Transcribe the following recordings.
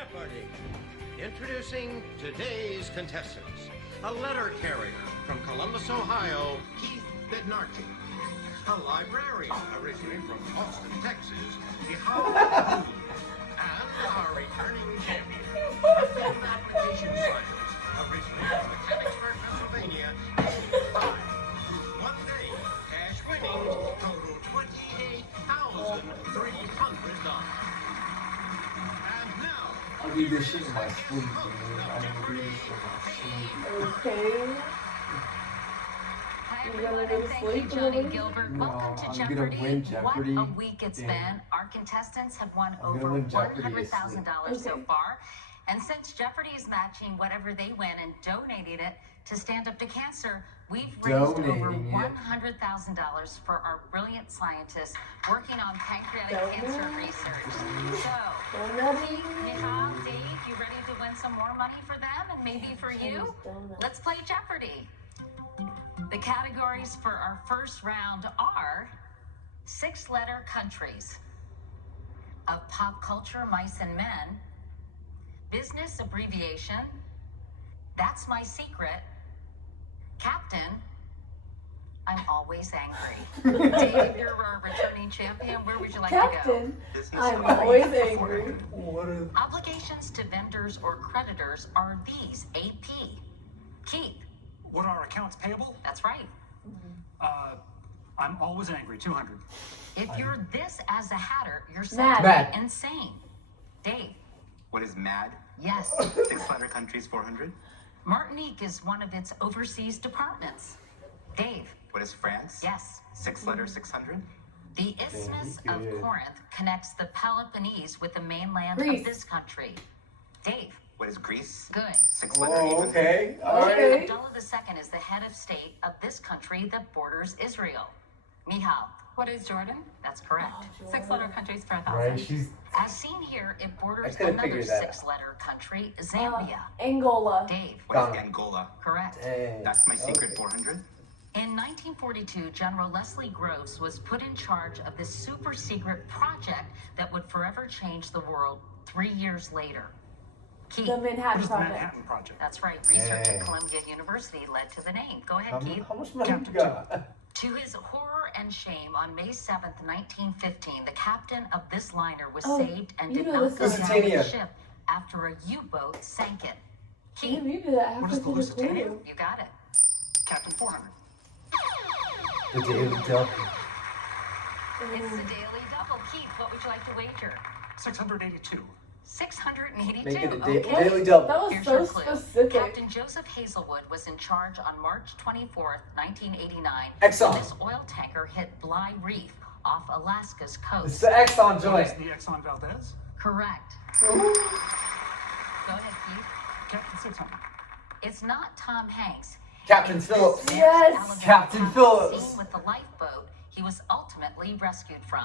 Jeopardy! Introducing today's contestants. A letter carrier from Columbus, Ohio, Keith Bednarski. A librarian originally from Austin, Texas, Michal. And our returning champion, a film application scientist, originally from Mechanicsburg, Pennsylvania, whose one-day cash winnings total $28,300. And now, I read this shit in my sleep, man. I read this in my sleep. Okay. Hi You're everyone, gonna go and to thank you, sleep, Johnny Lily? Gilbert. No, Welcome to I'm Jeopardy. gonna win Jeopardy. What a week it's Yeah. been. Our contestants have won I'm gonna over win Jeopardy $100,000 so Okay. far. And since Jeopardy is matching whatever they win and donating it to Stand Up to Cancer, we've raised over Donating it. $100,000 for our brilliant scientists working on pancreatic cancer research. So, Donut. Michal, Dave, you ready to win some more money for them and maybe for you? Let's play Jeopardy! The categories for our first round are 6-letter countries, of pop culture, mice and men, business abbreviation, that's my secret, captain, I'm always angry. Dave, you're our returning champion. Where would you like to go? Captain, I'm always angry. What is... Obligations to vendors or creditors are these. AP. Keith, What are accounts payable? that's right. I'm always angry. 200. If you're this as a hatter, you're Mad. simply insane. Dave, What is MAD? yes. 6-letter countries, 400. Martinique is one of its overseas departments. Dave, What is France? yes. 6-letter, 600. The Isthmus of good. Corinth connects the Peloponnese with the mainland Greece. of this country. Dave, What is Greece? good. 6-letter, Oh, 800. okay. All Okay. right. Abdullah II is the head of state of this country that borders Israel. Michal, what is Jordan? That's correct. Oh, 6-letter countries for 1,000. Right, she's... As seen here, it borders I couldn't another figure that out. 6-letter country, Zambia. Angola. Dave, What is Ghana. Angola? correct. Dang. That's my secret, 400. In 1942, General Leslie Groves was put in charge of this super secret project that would forever change the world 3 years later. Keith, The What Manhattan is the Project. Manhattan Project? that's right. Research Hey. at Columbia University led to the name. Go How, ahead, Keith. how much money Captain you got? To his horror and shame, on May 7th, 1915, the captain of this liner was Oh, saved and you did know not this go is down Lusitania. the ship after a U-boat sank it. Keith, Damn, you did that What halfway is the through the Lusitania? clue. you got it. Captain 400. The Daily Double. It's the Daily Double. Keith, what would you like to wager? 682. 682. Make it a Okay. Daily Double. That was Here's so your clue. specific. Captain Joseph Hazelwood was in charge on March 24th, 1989. Exxon. When this oil tanker hit Bly Reef off Alaska's It's coast. the Exxon What joint. is the Exxon Valdez? Correct. Ooh. Go ahead, Keith. Captain 600. It's not Tom Hanks. Captain It's Phillips. this Yes. Alabama Captain captain Phillips. seen with the lifeboat he was ultimately rescued from.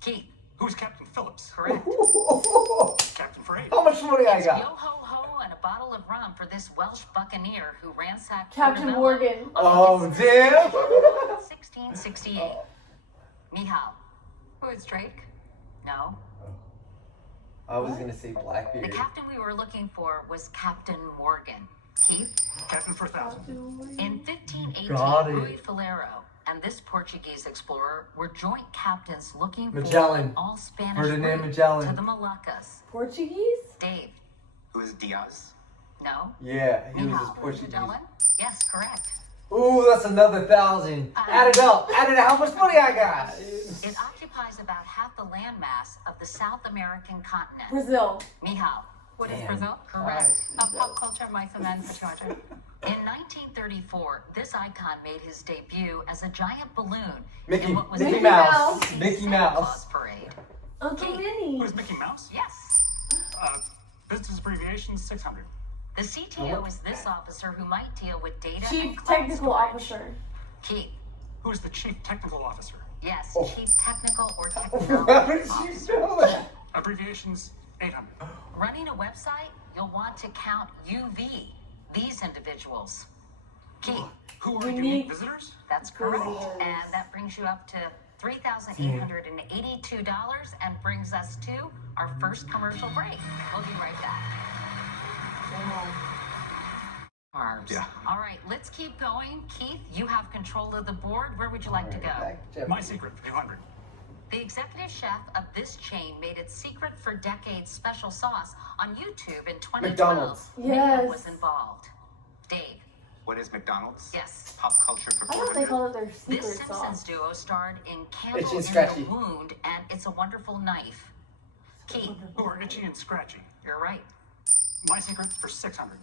Keith, Who's Captain Phillips? correct. Captain for 8. How much money I It's got? yo ho ho and a bottle of rum for this Welsh buccaneer who ransacked Captain Portobello Morgan. Oh, on damn. 1668. Michal, who is Drake? No. I was gonna say The Blackbeard. captain we were looking for was Captain Morgan. Keith, Captain for 1,000. in 1518, Got it. Rui Falero and this Portuguese explorer were joint captains looking Magellan. for all Spanish Ferdinand route Magellan. to the Moluccas. Portuguese? Dave, Who is Diaz? no. Yeah, he was Michal, just Portuguese. Magellan? Yes, correct. Ooh, that's another 1,000. Add it up. Add it up. How much money I got? It occupies about half the landmass of the South American continent. Brazil. Michal, What is Damn. Brazil? correct. Of pop culture, mice and men for 200. In 1934, this icon made his debut as a giant balloon Mickey. in what was Mickey the Mouse. Santa Mickey Claus Mouse. parade. Uncle Vinny. Who's Mickey Mouse? Yes. Business abbreviation 600. The CTO is this officer who might deal with data Chief and cloud Technical storage. Officer. Keith. Who's the Chief Technical Officer? Yes, Oh. Chief Technical or How Technology did she Officer. know that? Abbreviations 800. Running a website, you'll want to count UV, these individuals. Keith, Who are Unique. unique visitors? that's correct. Visitors. And that brings you up to $3,882 and brings us to our first commercial break. We'll be right back. Arms. Yeah. All right, let's keep going. Keith, you have control of the board. Where would you like to go? My secret for 200. The executive chef of this chain made its secret for decades special sauce on YouTube in 2012. McDonald's. Mia Yes. was involved. Dave. What is McDonald's? Yes. Pop culture for I thought they 400. called it their This secret Simpsons sauce. duo starred in Candle Itchy and in Scratchy. the Wound and It's a Wonderful Knife. Keith, Who are itchy and scratchy. you're right. My secret for 600.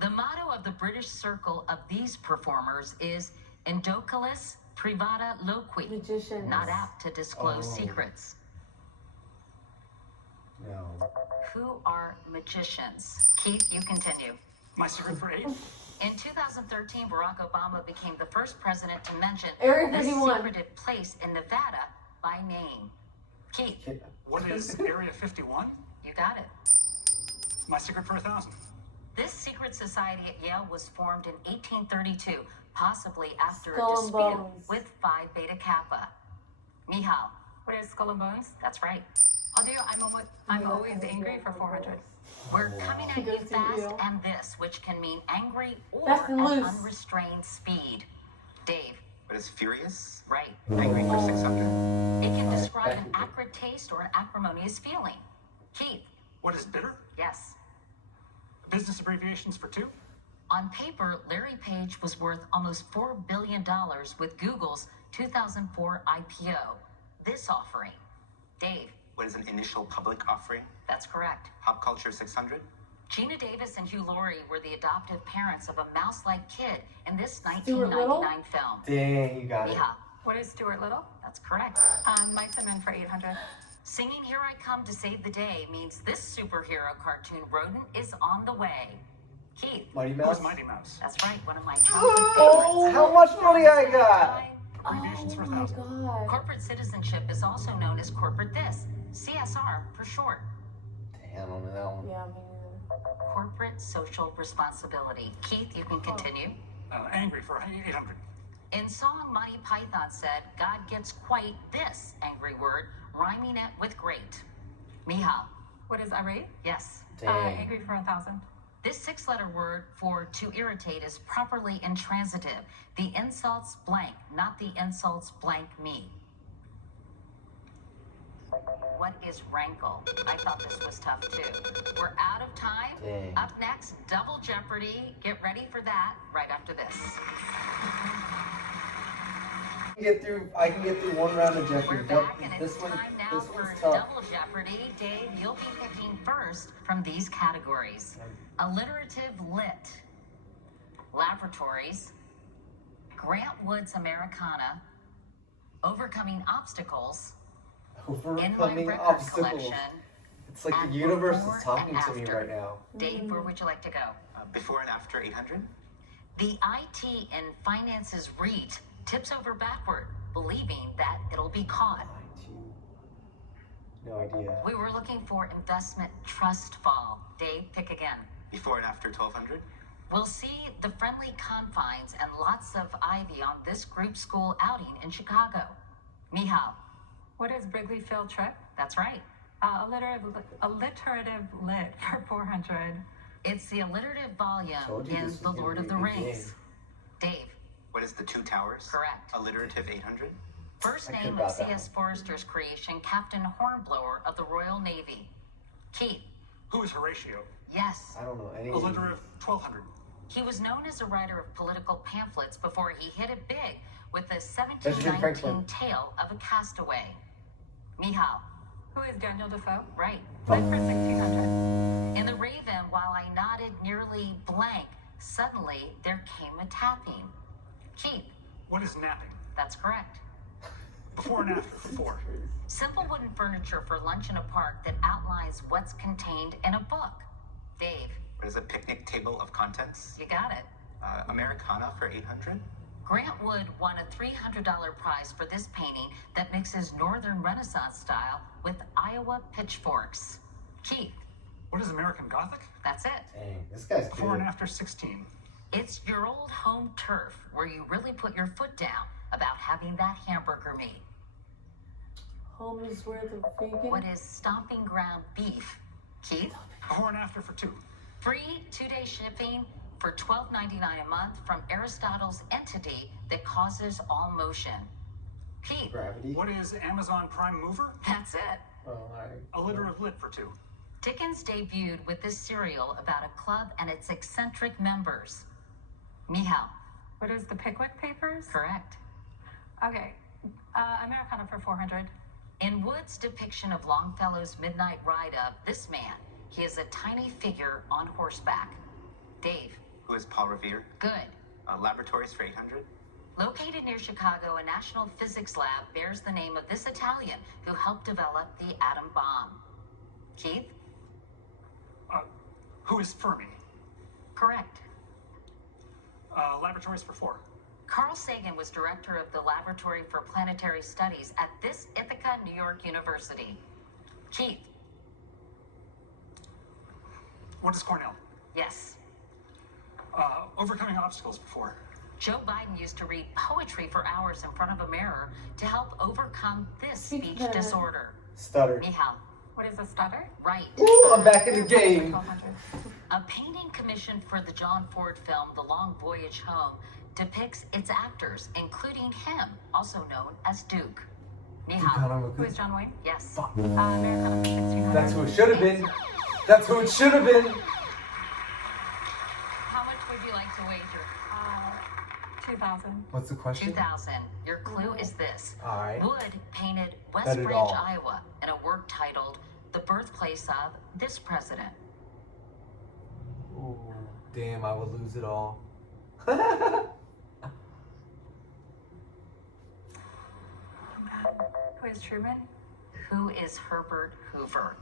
The motto of the British circle of these performers is Indoculus Privata Loqui, Magicians. not apt to disclose Oh. secrets. No. Who are magicians? Keith, you continue. My secret for 8. In 2013, Barack Obama became the first president to mention Area this 51. secretive place in Nevada by name. Keith, What is Area 51? you got it. My secret for 1,000. This secret society at Yale was formed in 1832, possibly after Skull a and dispute Bones. with Phi Beta Kappa. Mihal, What is Skull and Bones? that's right. I'll do I'm always angry for 400. We're coming at you Good to fast you. and this, which can mean angry or Fast and at loose. unrestrained speed. Dave, What is furious? right. Angry for 600. It can describe thank an you. acrid taste or an acrimonious feeling. Keith, What is bitter? yes. Business abbreviations for 2. On paper, Larry Page was worth almost $4 billion with Google's 2004 IPO. This offering. Dave, What is an initial public offering? that's correct. Pop culture 600. Gina Davis and Hugh Laurie were the adoptive parents of a mouse-like kid in this Stuart Little? 1999 film. Dang, you got it. Yeah, What is Stuart Little? that's correct. Mice and Men for 800. Singing Here I Come to Save the Day means this superhero cartoon rodent is on the way. Keith, Mighty Who Mouse. is Mighty Mouse? that's right, one of my childhood Oh, favorites. How much money I got? Abbreviations for Oh my 1,000. god. Corporate citizenship is also known as corporate this, CSR for short. Damn, I don't know that one. Yeah, me neither. Corporate social responsibility. Keith, you can continue. Angry for 800. In song, Monty Python said, God gets quite this angry word, rhyming it with great. Mihal, What is irate? yes. Dang. Angry for 1,000. This 6-letter word for to irritate is properly intransitive. The insults blank, not the insults blank me. What is rankle? I thought this was tough too. We're out of time. Dang. Up next, Double Jeopardy. Get ready for that right after this. I can get through one round of We're Jeopardy. Mm-hmm. back, and This it's one, time now this for one's tough. Double Jeopardy. Dave, you'll be picking first from these categories: alliterative lit, laboratories, Grant Wood's Americana, overcoming obstacles, in my Overcoming record obstacles. collection. It's like and the universe before is talking and to me after. right now. Dave, where would you like to go? Before and after 800. The IT and finances REIT tips over backward, believing that it'll be caught. No idea. We were looking for investment trust fall. Dave, pick again. Before and after 1200. We'll see the friendly confines and lots of ivy on this group school outing in Chicago. Mihal, What is Wrigley Field Trip? that's right. Alliterative lit for 400. It's the alliterative volume Told you in this was The gonna Lord be of a the good Rings. Dave, What is the Two Towers? correct. Alliterative 800. First I name could of about that C.S. Forester's creation, Captain Hornblower of the Royal Navy. Keith, Who is Horatio? yes. I don't know any of these. Alliterative 1200. He was known as a writer of political pamphlets before he hit it big with the Benjamin 1719 Franklin. Tale of a Castaway. Mihal, Who is Daniel Defoe? right. Lit for 1600. In The Raven, while I nodded nearly blank, suddenly there came a tapping. Keith, What is napping? that's correct. Before and after for 4. Simple wooden furniture for lunch in a park that outlines what's contained in a book. Dave, What is a picnic table of contents? you got it. Americana for 800. Grant Wood won a $300 prize for this painting that mixes Northern Renaissance style with Iowa pitchforks. Keith, What is American Gothic? that's it. Dang, this guy's Before good. and after 16. It's your old home turf where you really put your foot down about having that hamburger meat. Home is where the vegan. What is stomping ground beef? Keith? Before and after for 2. Free 2-day shipping for $12.99 a month from Aristotle's entity that causes all motion. Keith? Gravity. What is Amazon Prime Mover? That's it. Oh, alright. A liter of lit for 2. Dickens debuted with this serial about a club and its eccentric members. Mihal? What is the Pickwick Papers? Correct. Okay. Americana for 400. In Wood's depiction of Longfellow's midnight ride of this man, he is a tiny figure on horseback. Dave? Who is Paul Revere? Good. Laboratories for 800. Located near Chicago, a national physics lab bears the name of this Italian who helped develop the atom bomb. Keith? Who is Fermi? Correct. Laboratories for 4. Carl Sagan was director of the Laboratory for Planetary Studies at this Ithaca, New York University. Keith? What is Cornell? Yes. Overcoming obstacles for 4. Joe Biden used to read poetry for hours in front of a mirror to help overcome this speech disorder. Stutter. Mihal? What is a stutter? Right. Ooh, I'm back in the game. 1200. A painting commissioned for the John Ford film The Long Voyage Home depicts its actors, including him, also known as Duke. Mihal? Who is John Wayne? Yes. Americana for 1600. That's who it should have been. That's who it should have been. How much would you like to wager? 2000. What's the question? 2000. Your clue is this. Alright. Wood painted West Bet it Branch, all. Iowa in a work titled The Birthplace of This President. Ooh, damn, I would lose it all. Who is Truman? Who is Herbert Hoover?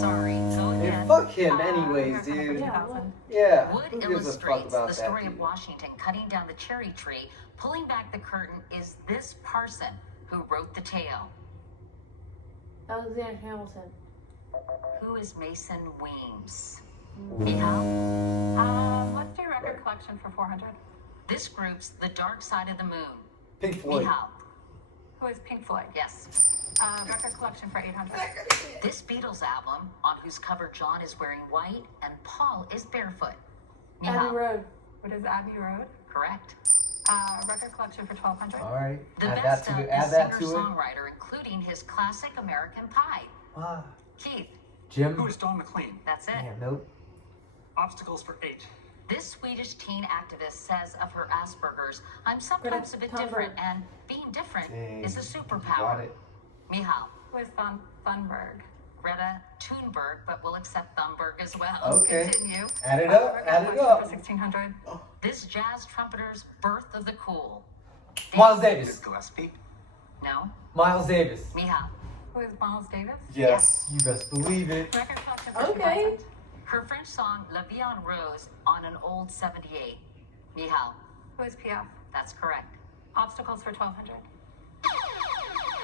Sorry, go Hey, ahead. fuck him anyways, Americana for dude. 2000. Yeah. Wood Who gives a fuck illustrates about the that story of dude? Washington cutting down the cherry tree. Pulling back the curtain is this parson who wrote the tale. Alexander Hamilton. Who is Mason Weems? Mihal? Let's do record collection for 400. This group's The Dark Side of the Moon. Pink Floyd. Mihal? Who is Pink Floyd? Yes. Record collection for 800. This Beatles album, on whose cover John is wearing white and Paul is barefoot. Abbey Mihal? Road. What is Abbey Road? Correct. Record collection for 1200. Alright. The Add that best to of it. is Add that to it. singer-songwriter, including his classic American Pie. Ah. Keith? Jim. Who is Don McLean? That's it. Damn, nope. Obstacles for 8. This Swedish teen activist says of her Asperger's, I'm sometimes a bit Thunberg. different, and being different Dang. is a Got superpower. it. Mihal? Who is Thunberg? Greta Thunberg, but we'll accept Thunberg as well. Okay. Continue. Add it up. Record Add it collection up. for 1600. This jazz trumpeter's birth of the cool. Miles Is Davis. Gillespie? No? Miles Davis. Mihal? Who is Miles Davis? Yes. You best believe it. Record collection for Okay. 2000. Her French song La Vie en Rose on an old 78. Mihal? Who is PF? That's correct. Obstacles for 1200.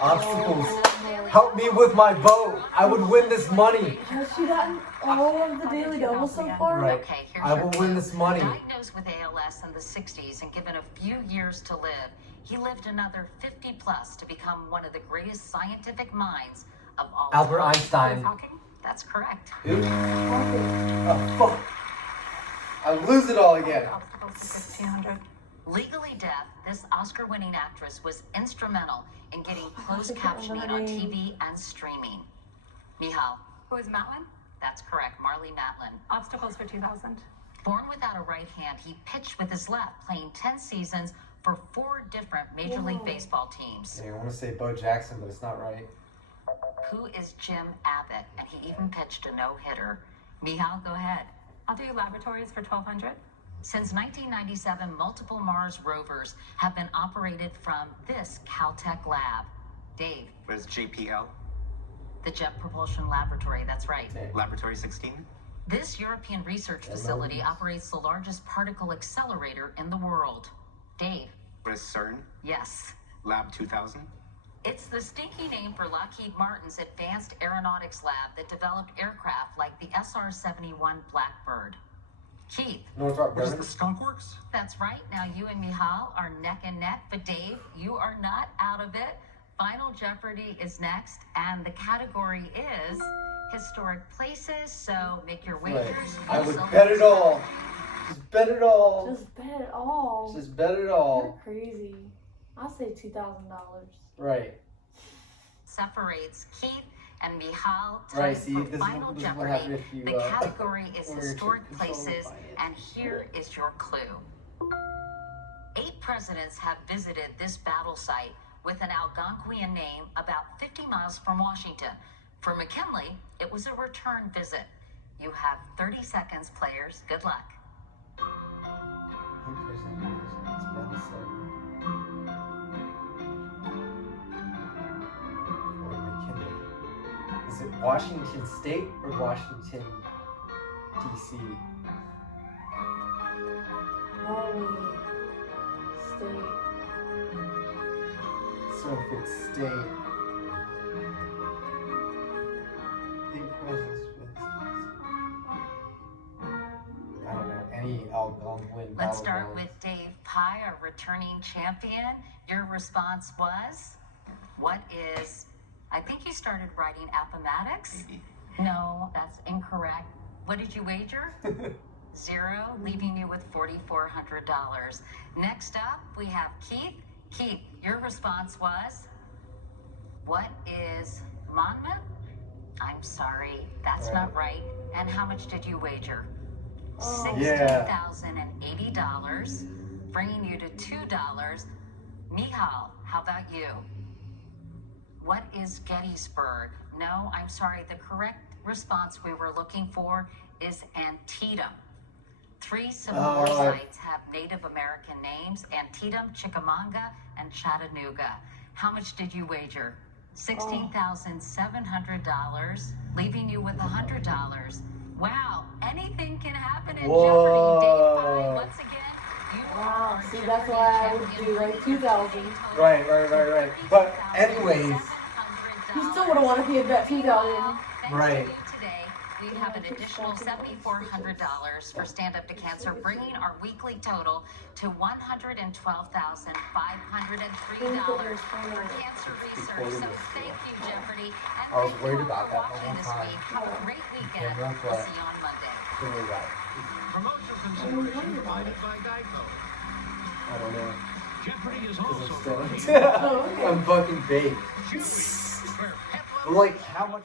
Obstacles. Help me with my boat. I would win this money. Has she gotten all of the Daily Double so far? Right. Okay, here's I your will clue. win this money. Diagnosed with ALS in the 60s and given a few years to live, he lived another 50 plus to become one of the greatest scientific minds of all Albert time. Einstein. Hawking? That's correct. Oops. Okay. Oh, fuck. I lose it all again. Obstacles for 1600. Legally deaf, this Oscar-winning actress was instrumental in getting closed I can't captioning remember on her name. TV and streaming. Mihal? Who is Matlin? That's correct. Marley Matlin. Obstacles for 2000. Born without a right hand, he pitched with his left, playing 10 seasons for 4 different Major League Whoa. Baseball teams. I want to say Bo Jackson, but it's not right. Who is Jim Abbott? And he even pitched a no-hitter. Mihal, go ahead. I'll do laboratories for 1200. Since 1997, multiple Mars rovers have been operated from this Caltech lab. Dave, What is JPL? the Jet Propulsion Laboratory, that's right. Damn. Laboratory 16? This European research facility operates the largest particle accelerator in the world. Dave, What is CERN? yes. Lab 2000? It's the stinky name for Lockheed Martin's Advanced Aeronautics Lab that developed aircraft like the SR-71 Blackbird. Keith, Northrop What is Grumman. the Skunk Works? that's right. Now you and Mihal are neck and neck, but Dave, you are not out of it. Final Jeopardy is next, and the category is historic places. So make your Right. wagers. I Use would silver bet it all. strategy. Just bet it all. Just bet it all. Just bet it You're all. crazy. I'll say $2,000. Right. Separates Keith and Michal Right, tied see, for this is Final what Jeopardy. happened if you, The category is were historic controlling places, finance. and here is your clue. 8 presidents have visited this battle site with an Algonquian name about 50 miles from Washington. For McKinley, it was a return visit. You have 30 seconds, players. Good luck. Is it Washington State or Washington DC? Holy state. So if it's state, eight presidents with, I don't know, any Algonquin. Let's start with Dave Pye, our returning champion. Your response was, what is, I think you started writing Appomattox? Maybe. No, that's incorrect. What did you wager? 0, leaving you with $4,400. Next up, we have Keith. Keith, your response was, what is Monmouth? I'm sorry, that's not right. And how much did you wager? $16,080, bringing you to $2. Michal, how about you? What is Gettysburg? No, I'm sorry, the correct response we were looking for is Antietam. 3 Civil War sites have Native American names: Antietam, Chickamauga, and Chattanooga. How much did you wager? $16,700, leaving you with $100. Wow, anything can happen in Jeopardy. Dave Pye, once again, you Wow, are see, Jeopardy that's why I would champion do like with 2,000. Right. But anyways, You still would have won if he had bet 2,000. Right. Today, we have an additional $7,400 for Stand Up to Cancer, bringing our weekly total to $112,503 for cancer research. So thank you, Jeopardy. And I was thank worried you about for that the watching whole this time. week. Have a great weekend. Camera, We'll but- see you on Monday. don't worry about it. Promotional consideration provided by Geico. I don't know. Jeopardy is Because also I'm brought to you stoned. Oh, okay. I'm fucking baked. Jeopardy, where headline But like, how much?